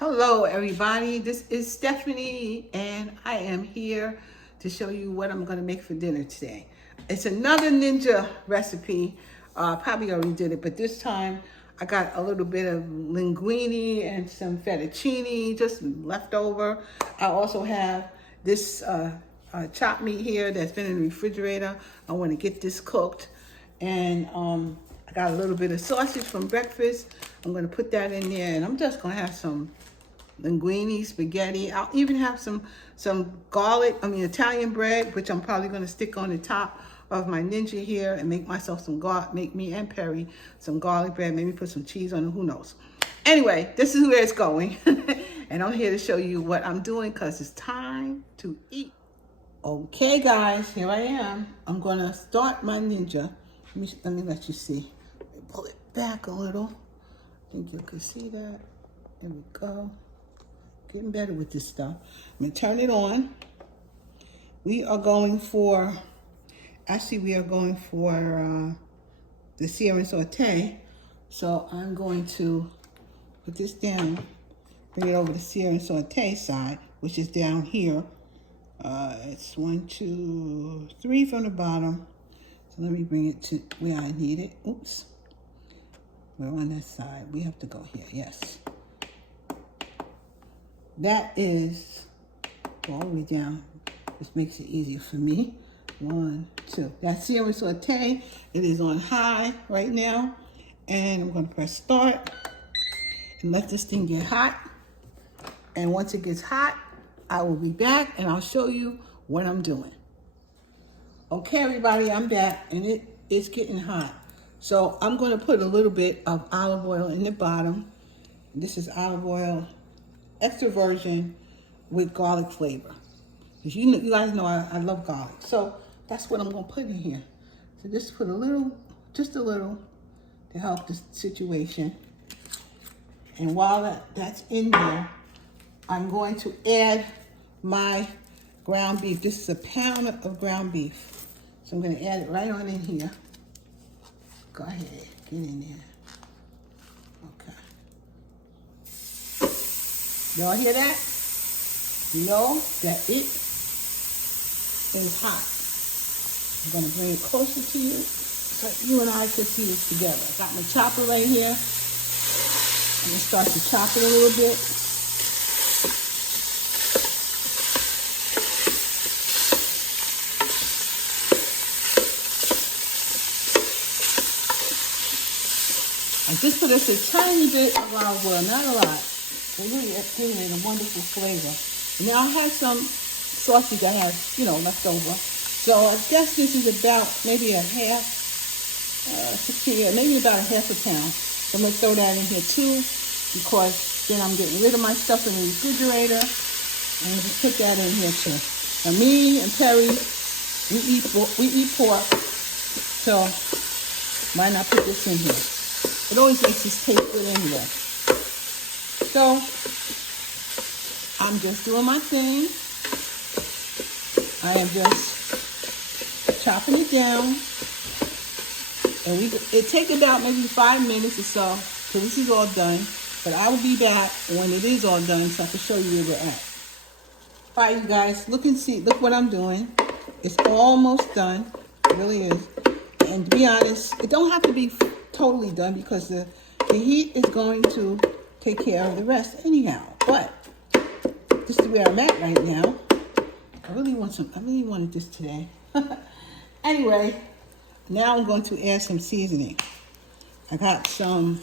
Hello everybody, this is Stephanie and I am here to show you what I'm going to make for dinner today. It's another ninja recipe. Probably already did it, but this time I got a little bit of linguine and some fettuccine just left over. I also have this chopped meat here that's been in the refrigerator. I want to get this cooked. And I got a little bit of sausage from breakfast. I'm going to put that in there, and I'm just going to have some linguine, spaghetti. I'll even have some Italian bread, which I'm probably going to stick on the top of my ninja here and make myself make me and Perry some garlic bread, maybe put some cheese on it, who knows. Anyway, this is where it's going. And I'm here to show you what I'm doing because it's time to eat. Okay guys, here I am. I'm going to start my ninja. Let me let you see. Pull it back a little. I think you can see that. There we go. Getting better with this stuff. I'm going to turn it on. We are going for the sear and saute. So I'm going to put this down, bring it over to the sear and saute side, which is down here. It's 1, 2, 3 from the bottom. So let me bring it to where I need it. Oops. We're on that side. We have to go here. Yes. That is all the way down. This makes it easier for me. 1, 2. That's sear and saute. It is on high right now. And I'm going to press start and let this thing get hot. And once it gets hot, I will be back and I'll show you what I'm doing. Okay, everybody, I'm back and it's getting hot. So I'm going to put a little bit of olive oil in the bottom. This is olive oil, extra virgin with garlic flavor. Because you guys know I love garlic. So that's what I'm going to put in here. So just put just a little to help the situation. And while that's in there, I'm going to add my ground beef. This is a pound of ground beef. So I'm going to add it right on in here. Go ahead, get in there. Okay. Y'all hear that? You know that it is hot. I'm going to bring it closer to you so you and I can see this together. I got my chopper right here. I'm going to start to chop it a little bit. I just put a tiny bit of olive oil, not a lot. It really giving it a wonderful flavor. And now I have some sausage I have, left over. So I guess this is about maybe a half, 16, maybe about a half a pound. So I'm going to throw that in here too, because then I'm getting rid of my stuff in the refrigerator. And just put that in here too. Now me and Perry, we eat pork. So why not put this in here? It always makes this taste good anyway. So, I'm just doing my thing. I am just chopping it down. And it takes about maybe 5 minutes or so till this is all done. But I will be back when it is all done so I can show you where we're at. All right, you guys, look what I'm doing. It's almost done. It really is. And to be honest, it don't have to be totally done because the heat is going to take care of the rest anyhow. But this is where I'm at right now. I really wanted this today. Anyway, now I'm going to add some seasoning. I got some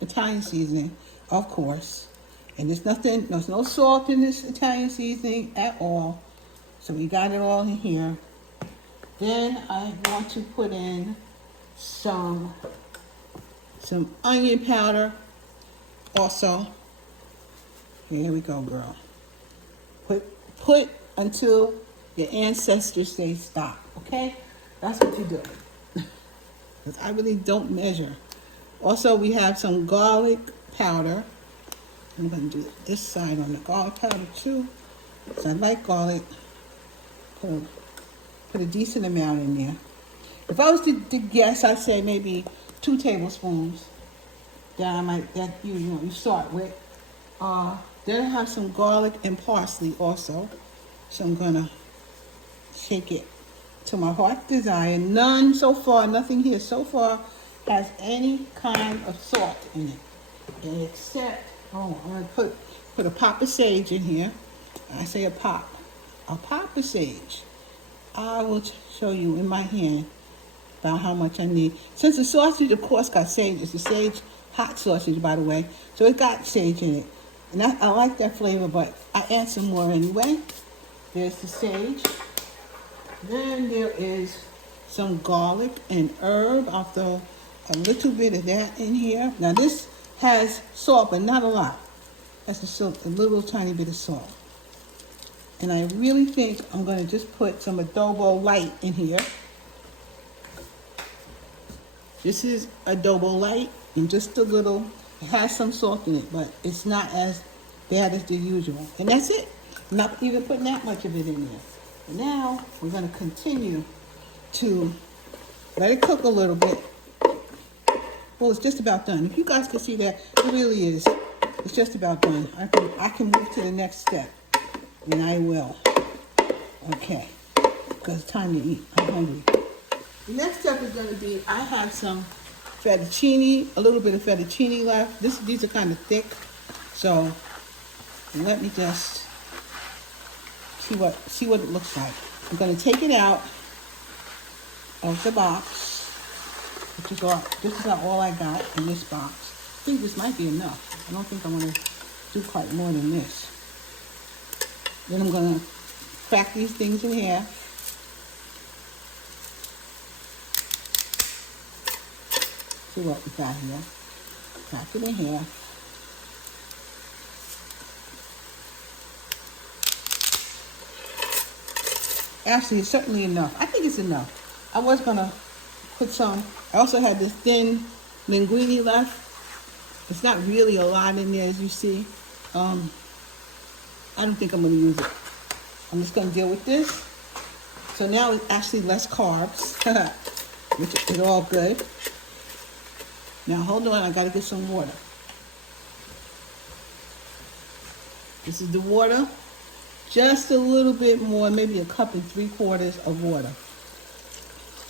Italian seasoning, of course. And there's no salt in this Italian seasoning at all. So we got it all in here. Then I want to put in some onion powder also. Here we go, girl. Put until your ancestors say stop, okay? That's what you do. Because I really don't measure. Also, we have some garlic powder. I'm going to do this side on the garlic powder too. So I like garlic. Put a decent amount in there. If I was to guess, I'd say maybe 2 tablespoons that you start with. Then I have some garlic and parsley also. So I'm gonna shake it to my heart's desire. None so far, nothing here so far has any kind of salt in it. Except, I'm gonna put a pop of sage in here. I say a pop of sage. I will show you in my hand about how much I need. Since the sausage, of course, got sage. It's a sage hot sausage, by the way. So it got sage in it. And I like that flavor, but I add some more anyway. There's the sage. Then there is some garlic and herb. I'll throw a little bit of that in here. Now this has salt, but not a lot. That's a little tiny bit of salt. And I really think I'm going to just put some adobo light in here. This is adobo light, and just a little. It has some salt in it, but it's not as bad as the usual. And that's it. I'm not even putting that much of it in there. And now we're going to continue to let it cook a little bit. Well, it's just about done. If you guys can see that, it really is. It's just about done. I can move to the next step, and I will. Okay, because it's time to eat. I'm hungry. The next step is going to be, I have some fettuccine, a little bit of fettuccine left. These are kind of thick, so let me just see what it looks like. I'm going to take it out of the box, which is just about all I got in this box. I think this might be enough. I don't think I'm going to do quite more than this. Then I'm going to crack these things in half. See what we got here. Crack it in half. Actually, it's certainly enough. I think it's enough. I was going to put some. I also had this thin linguine left. It's not really a lot in there, as you see. I don't think I'm going to use it. I'm just going to deal with this. So now it's actually less carbs, which is all good. Now hold on, I got to get some water. This is the water. Just a little bit more, maybe 1 3/4 cups of water.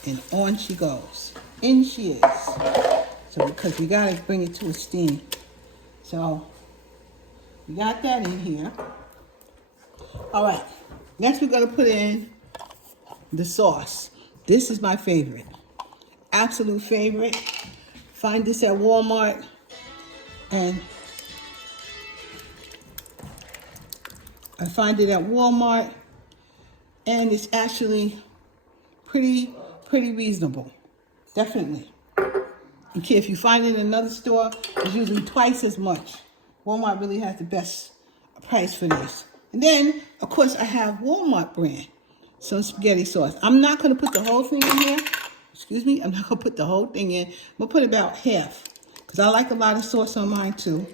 And on she goes. In she is. So because we got to bring it to a steam. So we got that in here. All right. Next we're going to put in the sauce. This is my favorite. Absolute favorite. Find this at Walmart. And I find it at Walmart. And it's actually pretty reasonable. Definitely. Okay, if you find it in another store, it's usually twice as much. Walmart really has the best price for this. And then, of course, I have Walmart brand. Some spaghetti sauce. I'm not going to put the whole thing in here. Excuse me. I'm not going to put the whole thing in. I'm going to put about half. Because I like a lot of sauce on mine too.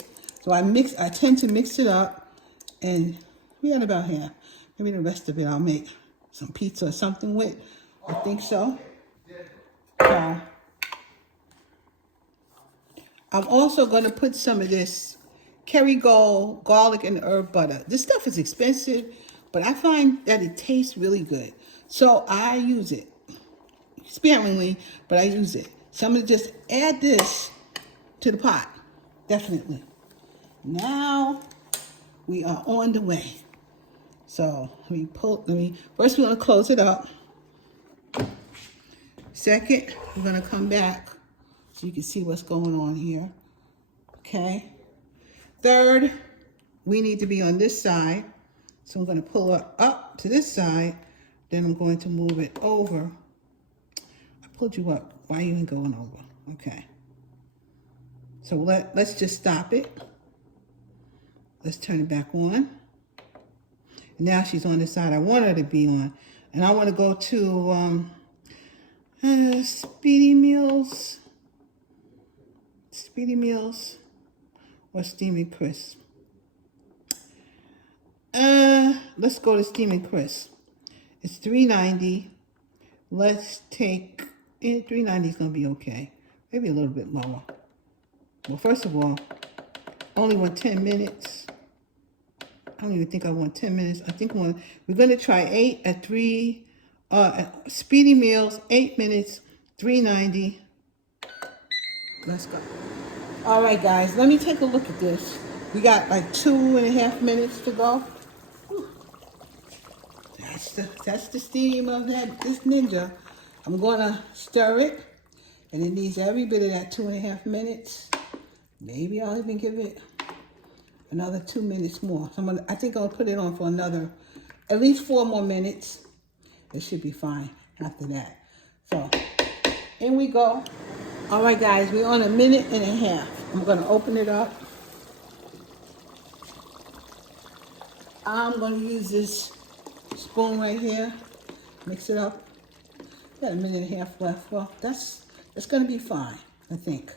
So I tend to mix it up. And we got about half. Maybe the rest of it I'll make some pizza or something with. I think so. So I'm also going to put some of this Kerrygold garlic and herb butter. This stuff is expensive, but I find that it tastes really good. So I use it sparingly, but I use it. So I'm going to just add this to the pot. Definitely. Now we are on the way. So first we're going to close it up. Second, we're going to come back so you can see what's going on here. Okay. Third, we need to be on this side. So I'm going to pull it up to this side. Then I'm going to move it over. I pulled you up. Why are you even going over? Okay. So let's just stop it. Let's turn it back on. And now she's on the side I want her to be on. And I want to go to Speedy Meals or Steaming Crisp. Let's go to Steaming Crisp. It's $3.90. Let's take $3.90 is gonna be okay. Maybe a little bit lower. Well, first of all, I only want 10 minutes. I don't even think I want 10 minutes. I think we're going to try 8 at 3, Speedy Meals, 8 minutes, $3.90. Let's go. All right, guys, let me take a look at this. We got like 2.5 minutes to go. Whew. That's the steam of this Ninja. I'm gonna stir it, and it needs every bit of that 2.5 minutes. Maybe I'll even give it another 2 minutes more. So I think I'll put it on for another, at least 4 more minutes. It should be fine after that. So, in we go. All right, guys, we're on 1.5 minutes. I'm gonna open it up. I'm gonna use this spoon right here. Mix it up. Got 1.5 minutes left. Well, that's gonna be fine, I think.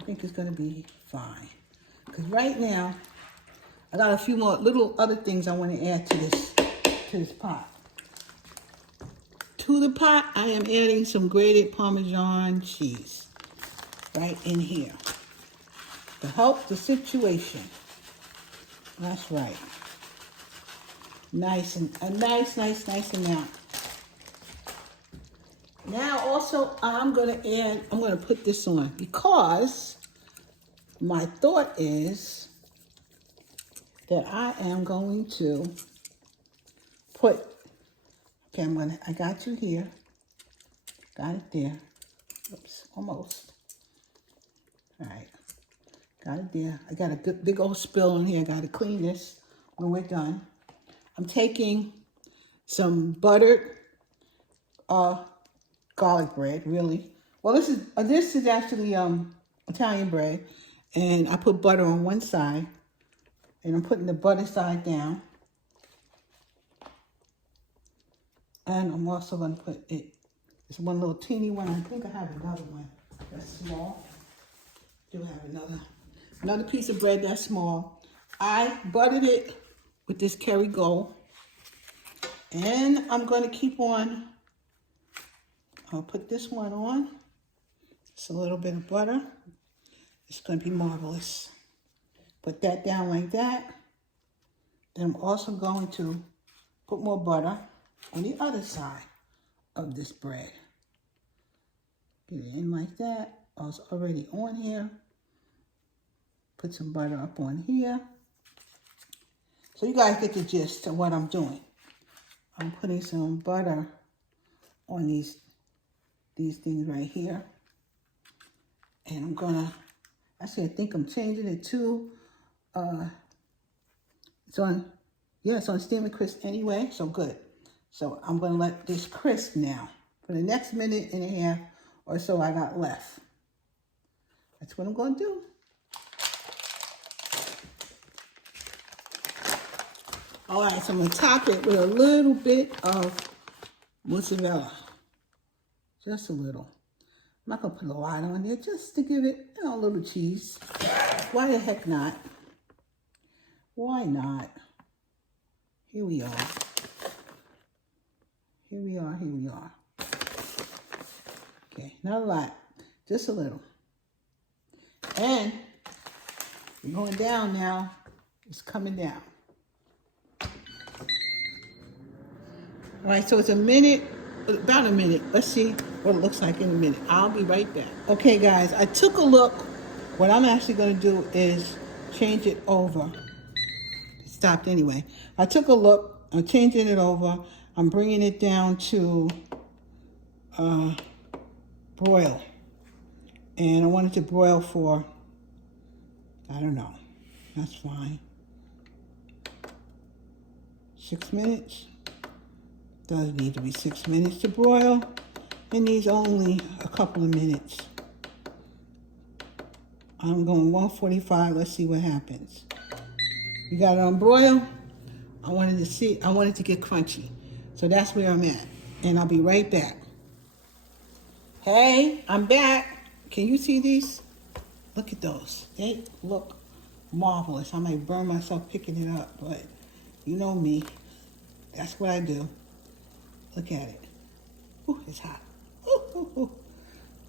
I think it's gonna be fine. Because right now, I got a few more little other things I want to add to this pot. To the pot, I am adding some grated Parmesan cheese right in here to help the situation. That's right. A nice amount. Now also, I'm gonna put this on because my thought is that I am going to put, okay, I got you here. Got it there. Oops, almost. All right, got it there. I got a good big old spill in here. I gotta clean this when we're done. I'm taking some buttered garlic bread, really. Well, this is actually Italian bread, and I put butter on one side, and I'm putting the butter side down. And I'm also going to put it, it's one little teeny one. I think I have another one that's small. Do have another piece of bread that's small. I buttered it with this Kerrygold. And I'm going to keep on, I'll put this one on. Just a little bit of butter. It's going to be marvelous. Put that down like that. Then I'm also going to put more butter on the other side of this bread. Get it in like that. I was already on here. Put some butter up on here. So you guys get the gist of what I'm doing. I'm putting some butter on these things right here. And I'm gonna, actually I think I'm changing it to, it's on steam and crisp anyway, so good. So I'm gonna let this crisp now for the next 1.5 minutes or so I got left. That's what I'm gonna do. All right, so I'm gonna top it with a little bit of mozzarella. Just a little. I'm not gonna put a lot on there, just to give it, a little cheese. Why the heck not? Why not? Here we are. Here we are. Okay, not a lot, just a little. And we're going down now. It's coming down. All right, so it's about 1 minute. Let's see what it looks like in a minute. I'll be right back. Okay, guys, I took a look. What I'm actually going to do is change it over. It stopped anyway. I took a look. I'm changing it over. I'm bringing it down to broil. And I want it to broil for, I don't know. That's fine. 6 minutes. Doesn't need to be 6 minutes to broil. It needs only a couple of minutes. I'm going 145. Let's see what happens. We got it on broil. I wanted to get crunchy. So that's where I'm at. And I'll be right back. Hey, I'm back. Can you see these? Look at those. They look marvelous. I might burn myself picking it up, but you know me. That's what I do. Look at it. Ooh, it's hot. Ooh, ooh, ooh.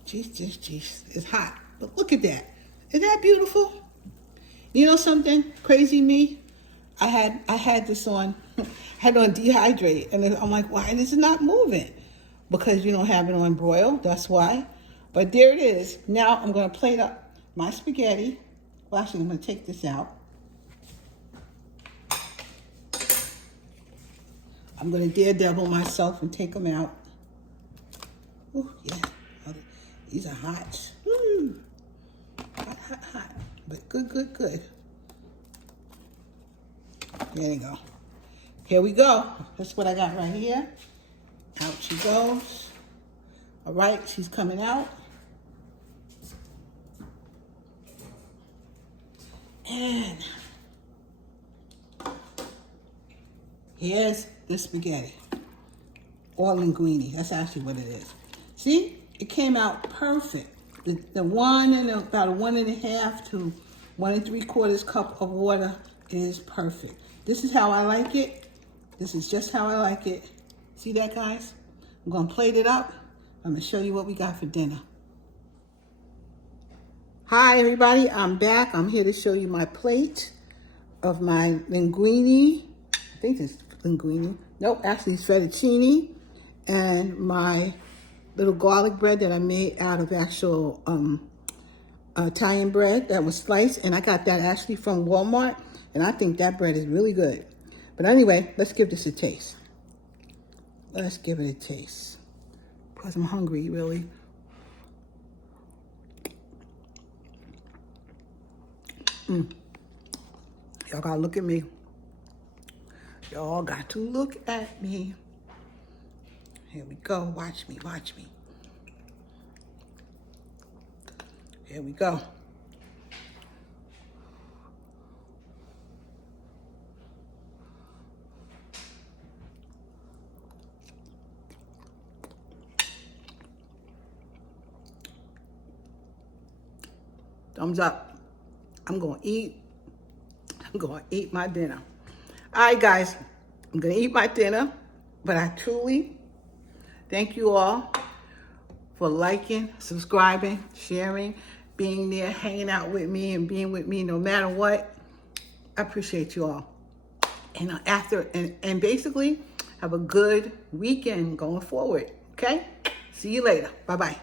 Jeez. It's hot. But look at that. Isn't that beautiful? You know something? Crazy me. I had this on, had on dehydrate, and I'm like, why is it not moving? Because you don't have it on broil, that's why. But there it is. Now I'm gonna plate up my spaghetti. Well, actually, I'm gonna take this out. I'm gonna daredevil myself and take them out. Ooh, yeah, these are hot. Woo. Hot, hot, hot. But good, good, good. There you go. Here we go. That's what I got right here. Out she goes. All right, she's coming out. And here's the spaghetti. All linguine. That's actually what it is. See, it came out perfect. The one and about 1.5 to 1 3/4 cup of water is perfect. This is how I like it. This is just how I like it. See that, guys? I'm gonna plate it up. I'm gonna show you what we got for dinner. Hi, everybody. I'm back. I'm here to show you my plate of my linguine. I think it's linguine. Nope, actually it's fettuccine. And my little garlic bread that I made out of actual Italian bread that was sliced. And I got that actually from Walmart. And I think that bread is really good. But anyway, let's give this a taste. Let's give it a taste. Because I'm hungry, really. Y'all gotta look at me. Y'all got to look at me. Here we go. Watch me, watch me. Here we go. Thumbs up. I'm gonna eat my dinner. All right, guys, I'm gonna eat my dinner, but I truly thank you all for liking, subscribing, sharing, being there, hanging out with me and being with me no matter what. I appreciate you all. And basically have a good weekend going forward, okay? See you later. Bye-bye.